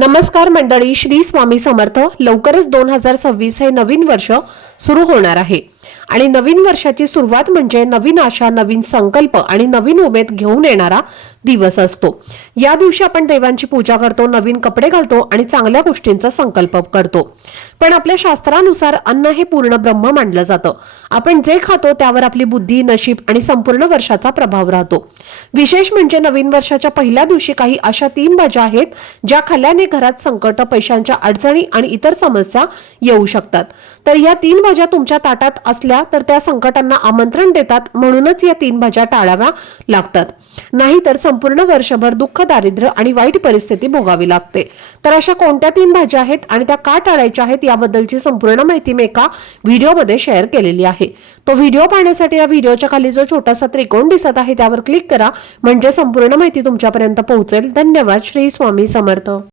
नमस्कार मंडळी श्री स्वामी समर्थ. लवकरच दोन हजार सव्वीस हे नवीन वर्ष सुरू होणार आहे. आणि नवीन वर्षाची सुरुवात म्हणजे नवीन आशा नवीन संकल्प आणि नवीन उमेद घेऊन येणारा दिवस असतो. या दिवशी आपण देवांची पूजा करतो नवीन कपडे घालतो आणि चांगल्या गोष्टींचा संकल्प करतो. पण आपल्या शास्त्रानुसार अन्न हे पूर्ण ब्रह्म मानलं जातं. आपण जे खातो त्यावर आपली बुद्धी नशीब आणि संपूर्ण वर्षाचा प्रभाव राहतो. विशेष म्हणजे नवीन वर्षाच्या पहिल्या दिवशी काही अशा तीन भाज्या आहेत ज्या खाल्ल्याने घरात संकट पैशांच्या अडचणी आणि इतर समस्या येऊ शकतात. तर या तीन भाज्या तुमच्या ताटात असल्या तर त्या संकटांना आमंत्रण देतात म्हणूनच या तीन भाज्या टाळाव्या लागतात. नाहीतर संपूर्ण वर्षभर दुःख दारिद्र्य आणि वाईट परिस्थिती भोगावी लागते. तर अशा कोणत्या तीन भाज्या आहेत आणि त्या का टाळायच्या आहेत याबद्दलची संपूर्ण माहिती मी एका व्हिडिओमध्ये शेअर केलेली आहे. तो व्हिडिओ पाहण्यासाठी या व्हिडिओच्या खाली जो छोटासा त्रिकोण दिसत आहे त्यावर क्लिक करा. म्हणजे संपूर्ण माहिती तुमच्यापर्यंत पोहोचेल. धन्यवाद. श्री स्वामी समर्थ.